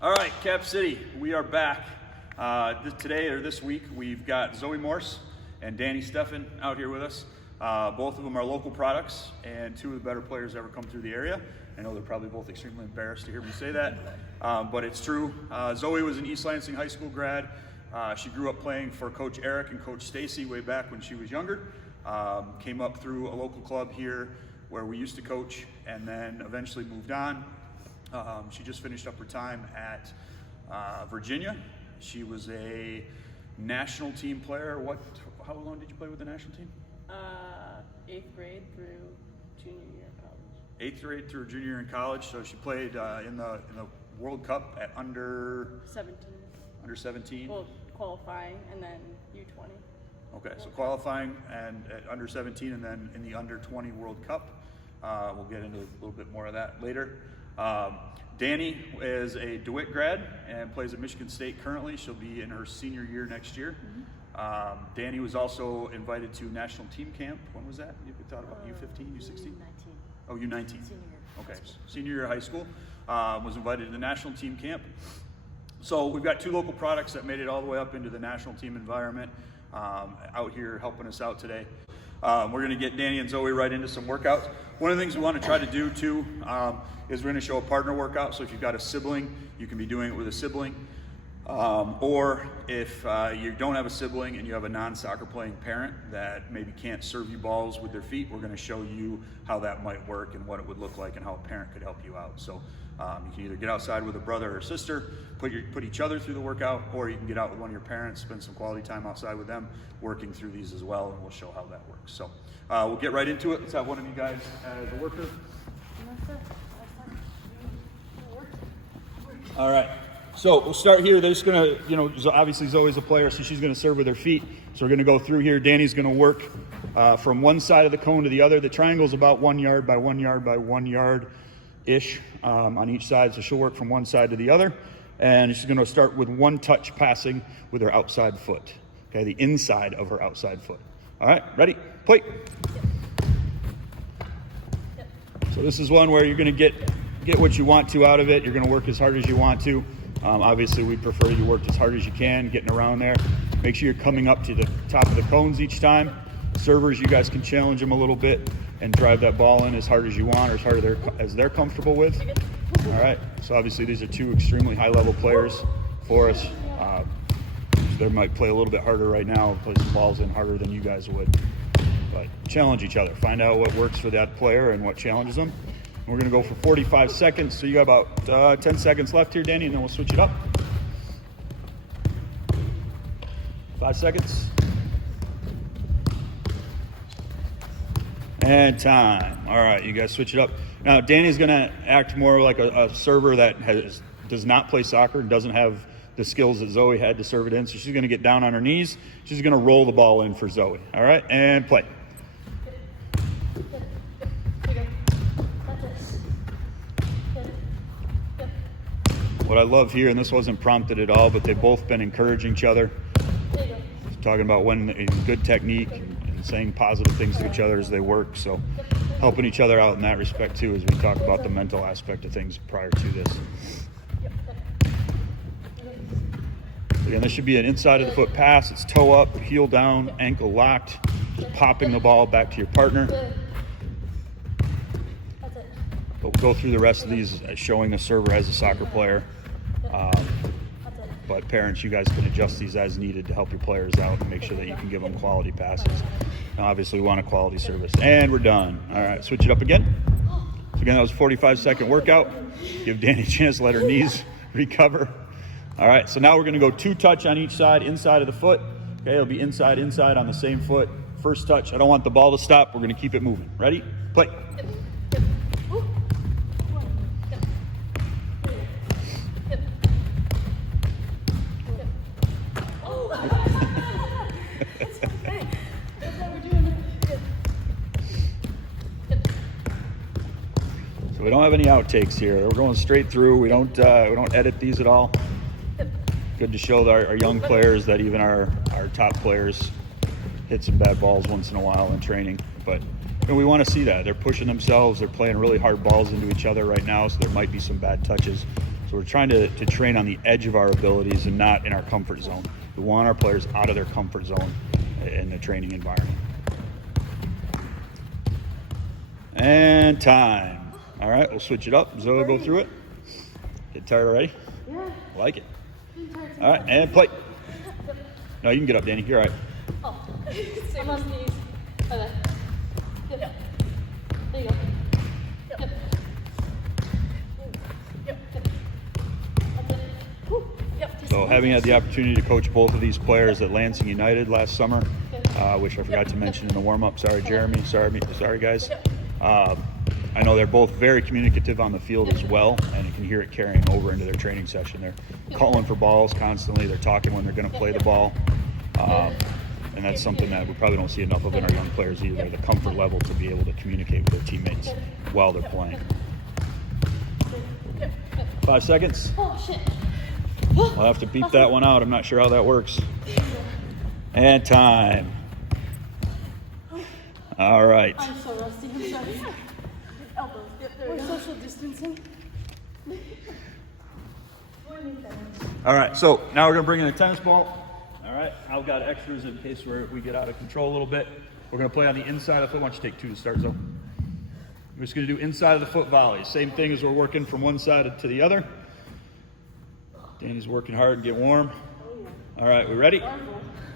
All right, Cap City, we are back. This week, we've got Zoe Morse and Dani Stephan out here with us. Both of them are local products and two of the better players ever come through the area. I know they're probably both extremely embarrassed to hear me say that, but it's true. Zoe was an East Lansing High School grad. She grew up playing for Coach Eric and Coach Stacy way back when she was younger. Came up through a local club here where we used to coach, and then eventually moved on. She just finished up her time at Virginia. She was a national team player. How long did you play with the national team? 8th grade through junior year in college. 8th grade through junior year in college. So she played in the World Cup at under 17. Under 17. Well, qualifying and then U20. Okay, so qualifying and at under 17, and then in the under 20 World Cup. We'll get into a little bit more of that later. Dani is a DeWitt grad and plays at Michigan State currently. She'll be in her senior year next year. Dani was also invited to national team camp. When was that? You thought about U15, U16? U19. Oh, U19. Senior year. Okay, senior year of high school. Was invited to the national team camp. So we've got two local products that made it all the way up into the national team environment out here helping us out today. We're going to get Dani and Zoe right into some workouts. One of the things we want to try to do too is we're going to show a partner workout. So if you've got a sibling, you can be doing it with a sibling. Or if you don't have a sibling and you have a non-soccer playing parent that maybe can't serve you balls with their feet, we're going to show you how that might work and what it would look like and how a parent could help you out. So you can either get outside with a brother or sister, put each other through the workout, or you can get out with one of your parents, spend some quality time outside with them, working through these as well, and we'll show how that works. So we'll get right into it. Let's have one of you guys as a worker. All right. So we'll start here. They're just gonna, obviously Zoe's a player, so she's gonna serve with her feet. So we're gonna go through here. Dani's gonna work from one side of the cone to the other. The triangle is about 1 yard by 1 yard by 1 yard-ish on each side. So she'll work from one side to the other. And she's gonna start with one touch passing with her outside foot. Okay, the inside of her outside foot. All right, ready, play. So this is one where you're gonna get what you want to out of it. You're gonna work as hard as you want to. Obviously, we prefer you worked as hard as you can, getting around there. Make sure you're coming up to the top of the cones each time. Servers, you guys can challenge them a little bit and drive that ball in as hard as you want or as hard as they're comfortable with. All right, so obviously these are two extremely high-level players for us. They might play a little bit harder right now, play some balls in harder than you guys would. But challenge each other. Find out what works for that player and what challenges them. We're going to go for 45 seconds, so you got about 10 seconds left here, Dani, and then we'll switch it up. 5 seconds. And time. All right, you guys switch it up. Now, Dani's going to act more like a server that does not play soccer and doesn't have the skills that Zoe had to serve it in, so she's going to get down on her knees. She's going to roll the ball in for Zoe. All right, and play. What I love here, and this wasn't prompted at all, but they've both been encouraging each other, talking about when good technique and saying positive things to each other as they work. So helping each other out in that respect too, as we talk about the mental aspect of things prior to this. Again, this should be an inside of the foot pass. It's toe up, heel down, ankle locked, just popping the ball back to your partner. But we'll go through the rest of these showing the server as a soccer player. But parents, you guys can adjust these as needed to help your players out and make sure that you can give them quality passes. Now, obviously, we want a quality service. And we're done. All right, switch it up again. So again, that was a 45-second workout. Give Dani a chance to let her knees recover. All right, so now we're going to go two touch on each side, inside of the foot. Okay, it'll be inside on the same foot. First touch. I don't want the ball to stop. We're going to keep it moving. Ready? Play. So we don't have any outtakes here. We're going straight through. We don't edit these at all. Good to show our young players that even our top players hit some bad balls once in a while in training. But we want to see that. They're pushing themselves. They're playing really hard balls into each other right now, so there might be some bad touches. So we're trying to train on the edge of our abilities and not in our comfort zone. We want our players out of their comfort zone in the training environment. And time. All right, we'll switch it up. Zoe, go through it. Get tired already? Yeah. Like it. All right, and play. No, you can get up, Dani. You're all right. Oh. I'm on knees. Okay. Yep. There you go. Yep. Yep. That's it. Woo. Yep. So having had the opportunity to coach both of these players at Lansing United last summer, which I forgot to mention in the warm-up. Sorry, Jeremy. Sorry, guys. I know they're both very communicative on the field as well, and you can hear it carrying over into their training session. They're calling for balls constantly. They're talking when they're going to play the ball. And that's something that we probably don't see enough of in our young players either, the comfort level to be able to communicate with their teammates while they're playing. 5 seconds. Oh, shit. I'll have to beep that one out. I'm not sure how that works. And time. All right. I'm so rusty. I'm sorry. Elbows. Yep, there we go. Social distancing. All right, so now we're going to bring in a tennis ball. All right, I've got extras in case we get out of control a little bit. We're going to play on the inside of the foot. Why don't you take 2 to start, Zoe? We're just going to do inside of the foot volleys. Same thing as we're working from one side to the other. Dani's working hard and get warm. All right, we ready?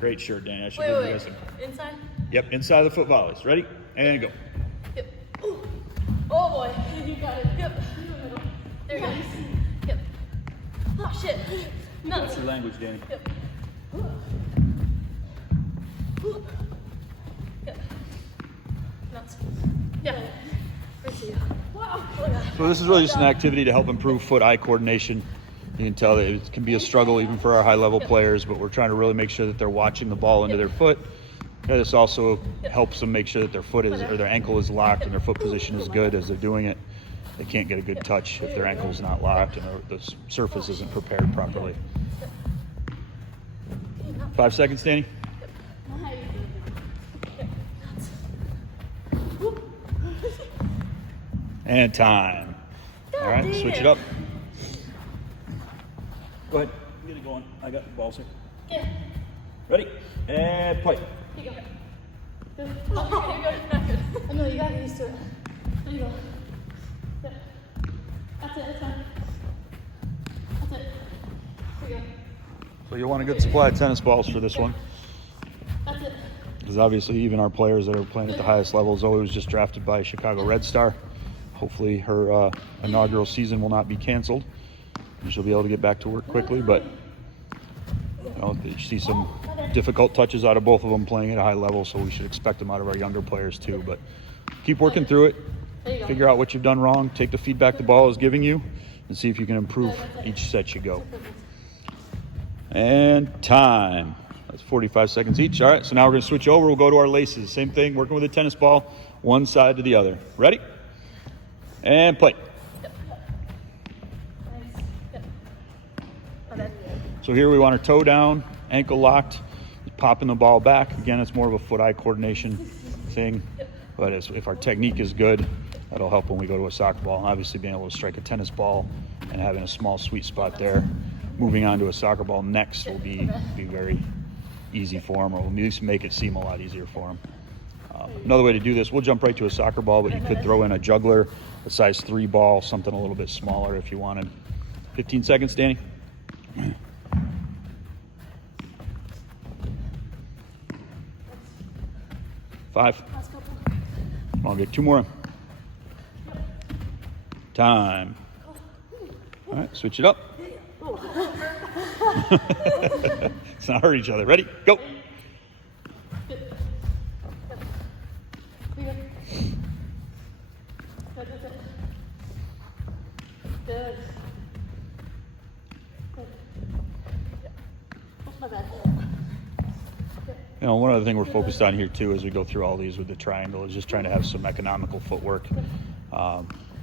Great shirt, Dani. I should give you guys a... Inside? Yep, inside of the foot volleys. Ready? And go. Yep. Ooh. Oh boy, you got it. Yep. There you go. Yep. Oh shit. Nuts. What's your language, Dani? Yep. Yep. Nuts. Yeah. Great to you. Wow. So this is really just an activity to help improve foot-eye coordination. You can tell that it can be a struggle even for our high-level players, but we're trying to really make sure that they're watching the ball into their foot. This also helps them make sure that their foot is, or their ankle is locked and their foot position is good as they're doing it. They can't get a good touch if their ankle is not locked and the surface isn't prepared properly. 5 seconds, Dani. And time. All right, switch it up. Go ahead, get it going. I got the balls here. Yeah. Ready? And play. Here you go. Good. Oh, here you go. Not good. I know, you got used to it. There you go. Yeah. That's it, that's fine. That's it. Here you go. So you'll want a good supply of tennis balls for this one. That's it. Because obviously even our players that are playing at the highest level, Zoe was just drafted by Chicago Red Star. Hopefully her inaugural season will not be canceled. And she'll be able to get back to work quickly, but you know, you see some difficult touches out of both of them playing at a high level, so we should expect them out of our younger players too. But keep working through it, figure out what you've done wrong, take the feedback the ball is giving you, and see if you can improve each set you go. And time. That's 45 seconds each. All right, so now we're going to switch over. We'll go to our laces. Same thing, working with a tennis ball, one side to the other. Ready? And play. So here we want our toe down, ankle locked, popping the ball back. Again, it's more of a foot-eye coordination thing, but if our technique is good, that'll help when we go to a soccer ball. And obviously being able to strike a tennis ball and having a small sweet spot there, moving on to a soccer ball next will be very easy for them, or at least make it seem a lot easier for them. Another way to do this, we'll jump right to a soccer ball, but you could throw in a juggler, a size 3 ball, something a little bit smaller if you wanted. 15 seconds, Dani. Five. Come on, get 2 more. Time. All right, switch it up. Let's not hurt each other. Ready? Go. Good. My bad. You know, one other thing we're focused on here too as we go through all these with the triangle is just trying to have some economical footwork,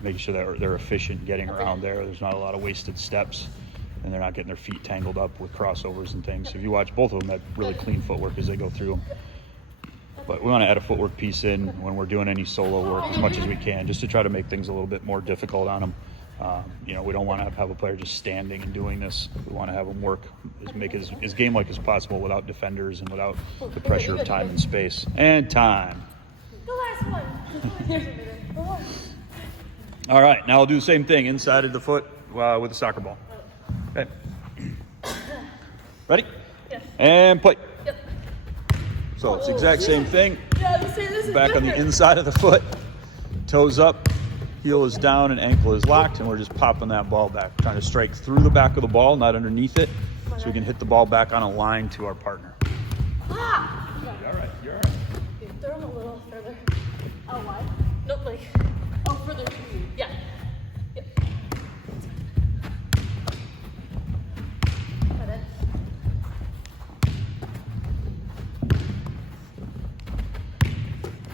making sure that they're efficient getting around there. There's not a lot of wasted steps, and they're not getting their feet tangled up with crossovers and things. So if you watch both of them, that really clean footwork as they go through them. But we want to add a footwork piece in when we're doing any solo work as much as we can, just to try to make things a little bit more difficult on them. You know, we don't want to have a player just standing and doing this. We want to have him work, make his game like as possible without defenders and without the pressure of time and space. And time. The last one. All right, now I'll do the same thing inside of the foot with the soccer ball. Okay. Ready? Yes. And play. Yep. So it's the exact same thing. Yeah, this is Back on the inside of the foot, toes up, heel is down, and ankle is locked, and we're just popping that ball back, trying to strike through the back of the ball, not underneath it, so we can hit the ball back on a line to our partner. Ah! You're all right. You're all right. Okay, throw him a little further. Oh, wide? Nope, like, oh, further. Yeah. Yep. Got it.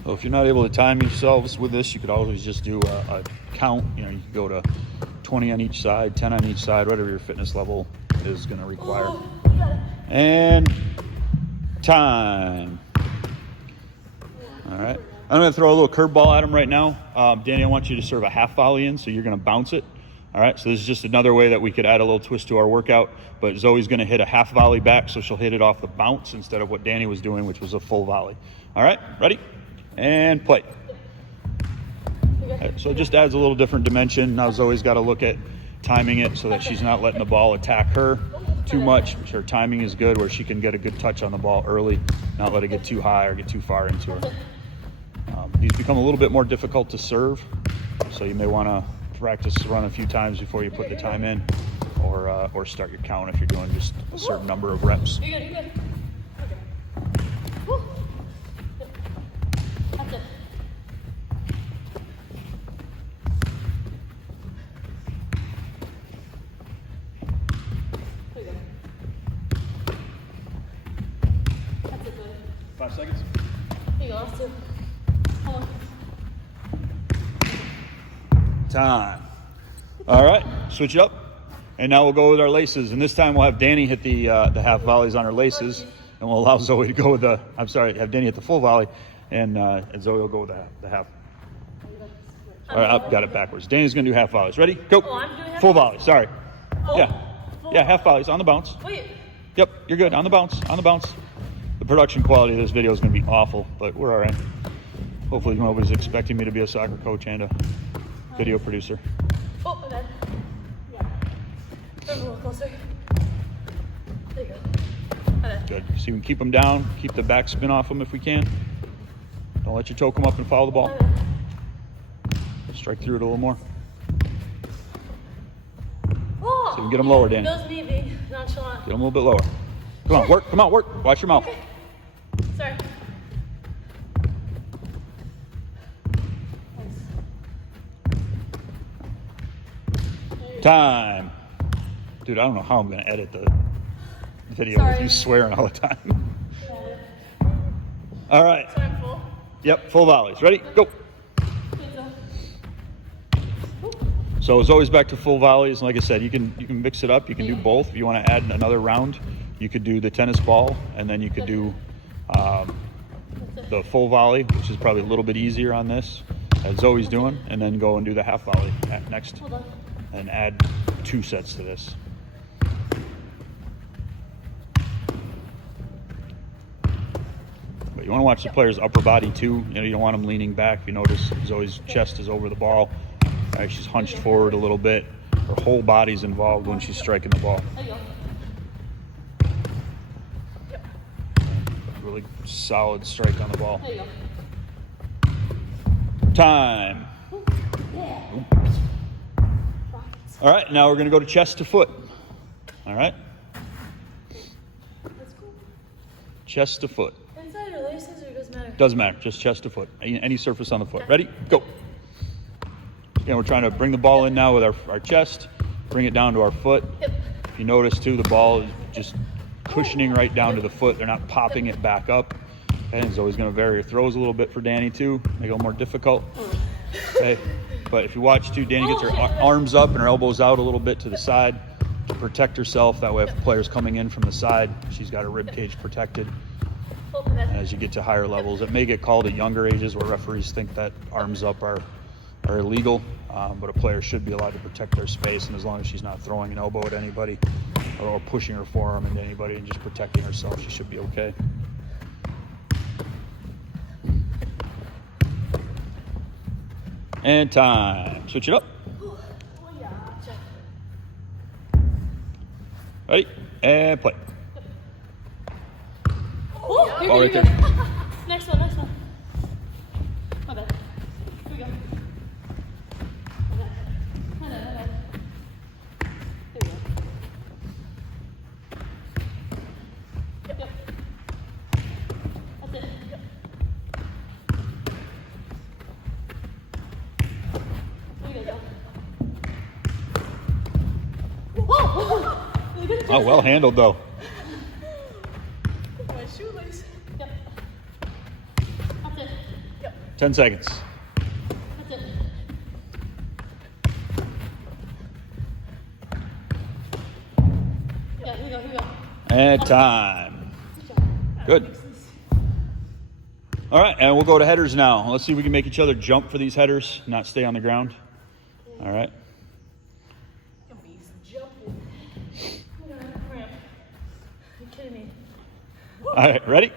So if you're not able to time yourselves with this, you could always just do a count. You know, you could go to 20 on each side, 10 on each side, whatever your fitness level is going to require. Oh, you got it. And time. All right. I'm going to throw a little curveball at him right now. Dani, I want you to serve a half volley in, so you're going to bounce it. All right, so this is just another way that we could add a little twist to our workout, but Zoe's going to hit a half volley back, so she'll hit it off the bounce instead of what Dani was doing, which was a full volley. All right, ready? And play. Okay, so it just adds a little different dimension. Now Zoe's got to look at timing it so that she's not letting the ball attack her too much. Her timing is good where she can get a good touch on the ball early, not let it get too high or get too far into her. These become a little bit more difficult to serve, so you may want to practice run a few times before you put the time in, or start your count if you're doing just a certain number of reps. You're good, you're good. Okay. Woo. That's it. There you go. That's it, good. 5 seconds. There you go, last two. Come on. Time. All right, switch it up. And now we'll go with our laces. And this time we'll have Dani hit the half volleys on her laces. And we'll allow Zoe to go with have Dani hit the full volley. And Zoe will go with the half. All right, I've got it backwards. Dani's going to do half volleys. Ready? Go. Oh, I'm doing half full volleys? volley, sorry. Full? Yeah. Full? Yeah, half volleys on the bounce. Wait. Yep, you're good. On the bounce. On the bounce. The production quality of this video is going to be awful, but we're all right. Hopefully nobody's expecting me to be a soccer coach and a video producer. Oh, my bad. Yeah. Come a little closer. There you go. My bad. Good. So you can keep them down, keep the back spin off them if we can. Don't let your toe come up and follow the ball. My bad. Strike through it a little more. Oh, So you can get them lower, Dani. That was me being nonchalant. Get them a little bit lower. Come on, work. Come on, work. Watch your mouth. Okay. Sorry. Time. Dude, I don't know how I'm going to edit the video Sorry. with you swearing all the time. All right. Sorry, I'm full. Yep, full volleys. Ready? Go. So it's always back to full volleys. Like I said, you can mix it up. You can do both. If you want to add another round, you could do the tennis ball, and then you could do the full volley, which is probably a little bit easier on this, as Zoe's doing, and then go and do the half volley next, Hold on. and add 2 sets to this. But you want to watch the player's upper body too. You know, you don't want them leaning back. You notice Zoe's chest is over the ball. Right, she's hunched forward a little bit. Her whole body's involved when she's striking the ball. There you go. Yep. Really solid strike on the ball. There you go. Time. Yeah. All right, now we're going to go to chest to foot. All right? That's cool. Chest to foot. Inside or laces, or it doesn't matter? Doesn't matter, just chest to foot. Any surface on the foot. Ready? Go. Again, we're trying to bring the ball in now with our chest, bring it down to our foot. Yep. If you notice too, the ball is just cushioning right down to the foot. They're not popping it back up. And Zoe's going to vary her throws a little bit for Dani too, make it a little more difficult. Okay. But if you watch too, Dani gets her arms up and her elbows out a little bit to the side to protect herself. That way if the player's coming in from the side, she's got her rib cage protected. And as you get to higher levels, it may get called at younger ages where referees think that arms up are are illegal, but a player should be allowed to protect their space, and as long as she's not throwing an elbow at anybody or pushing her forearm into anybody and just protecting herself, she should be okay. And time. Switch it up. Ready? And play. Oh, Ball right there. Next one, next one. My bad. Here we go. My bad. There we go. Yep. That's it. Yep. There you go. Whoa! Oh, well handled though. My shoelace. Yep. That's it. Yep. 10 seconds. That's it. Yeah, here we go, here we go. And time. Good. All right, and we'll go to headers now. Let's see if we can make each other jump for these headers, not stay on the ground. All right. You kidding me? All right, ready?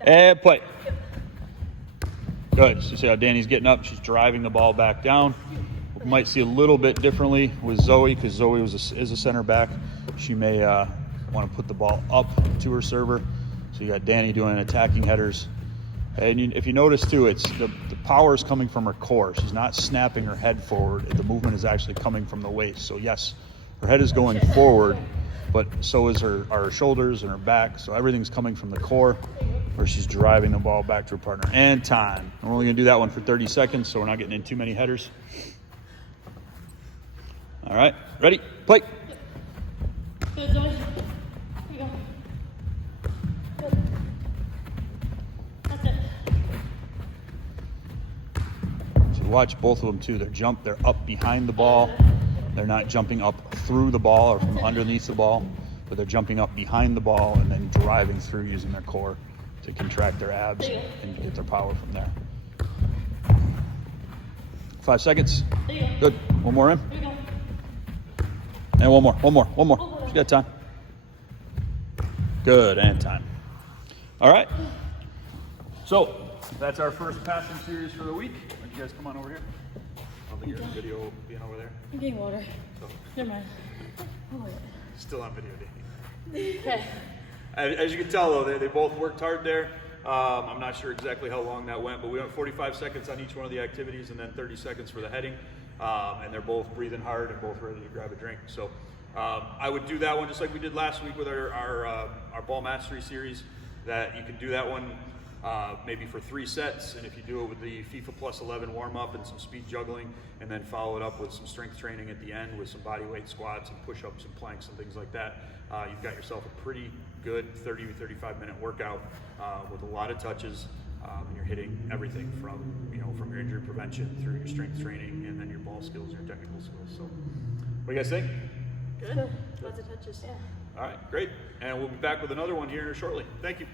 And play. Good. So see how Dani's getting up. She's driving the ball back down. We might see a little bit differently with Zoe because Zoe is a center back. She may want to put the ball up to her server. So you got Dani doing attacking headers. And if you notice too, it's the power is coming from her core. She's not snapping her head forward. The movement is actually coming from the waist. So yes, her head is going forward, but so is her shoulders and her back. So everything's coming from the core where she's driving the ball back to her partner. And time. And we're only gonna do that one for 30 seconds, so we're not getting in too many headers. All right, ready, play. Good, Zoe. Here you go. Good. That's it. So watch both of them too. They're up behind the ball. They're not jumping up through the ball or from underneath the ball, but they're jumping up behind the ball and then driving through using their core to contract their abs and get their power from there. 5 seconds. There you go. Good. One more in. Here you go. And one more. She's got time. Good, and time. All right. So that's our first passing series for the week. Why don't you guys come on over here? I'll leave your video being over there. I'm getting water. So, Never mind. Oh, still on video, Dani. okay. As you can tell, though, they both worked hard there. I'm not sure exactly how long that went, but we went 45 seconds on each one of the activities and then 30 seconds for the heading. And they're both breathing hard and both ready to grab a drink. So I would do that one just like we did last week with our ball mastery series, that you can do that one maybe for 3 sets. And if you do it with the FIFA Plus 11 warm-up and some speed juggling, and then follow it up with some strength training at the end with some body weight squats and push-ups and planks and things like that, you've got yourself a pretty good 30 to 35 minute workout with a lot of touches, and you're hitting everything from your injury prevention through your strength training and then your ball skills and your technical skills. So what do you guys think? Good. Lots of touches. Yeah. All right, great. And we'll be back with another one here shortly. Thank you.